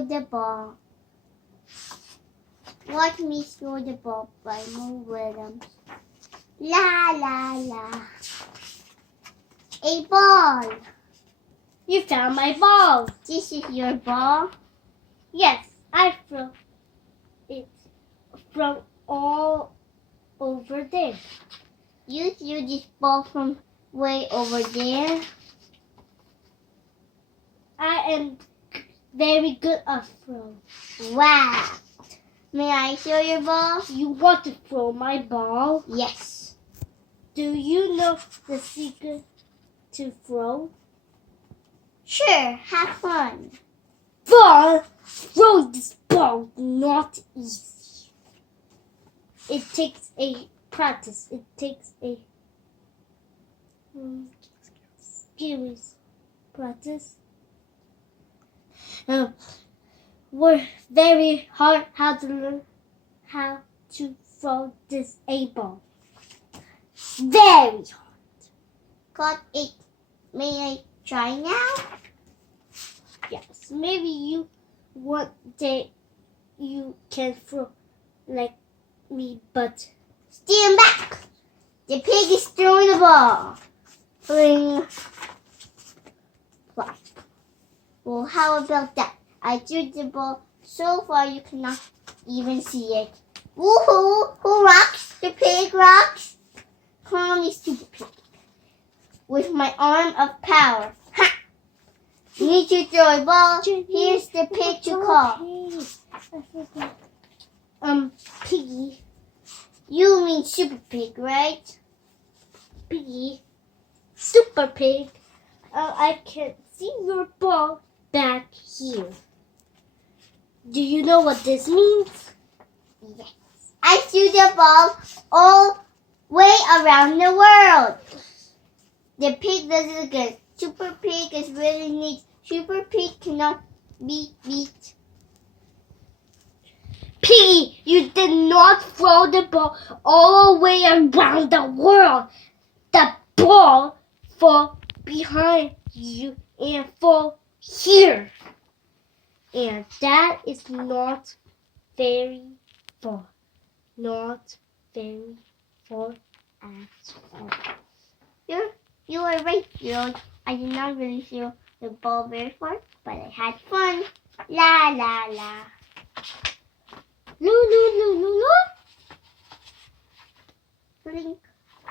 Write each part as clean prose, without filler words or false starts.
throw the ball. Watch me throw the ball by Mo Willems. La la la. A ball. You found my ball. This is your ball? Yes, I threw it from all over there. You threw this ball from way over there? I am very good at throwing. Wow. May I throw your ball? You want to throw my ball? Yes. Do you know the secret to throw? Sure, have fun. But throw this ball not easy. It takes a practice. It takes a skills practice. We're very hard how to learn how to throw this a ball. Very hard. Got it. May I try now? Yes, maybe you one day you can throw like me, but Stand back. The pig is throwing the ball. Fling. Flop. Well, how about that? I threw the ball so far you cannot even see it. Woohoo! Who rocks? The pig rocks. Call me stupid pig. With my arm of power. Ha! You need to throw a ball. Here's the pig to call. Piggy. You mean super pig, right? Piggy. Super pig. I can see your ball back here. Do you know what this means? Yes. I threw the ball all way around the world. The pig does it again. Super pig is really neat. Super pig cannot be beat. Piggy, you did not throw the ball all the way around the world. The ball fell behind you and fell here. And that is not very far. Not very far at all. You are right, George. I did not really throw the ball very far, but I had fun. La la la. Loo, loo, loo, loo, loo. Blink,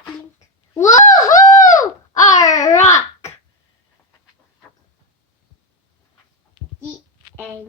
blink. Woohoo! A rock! The end.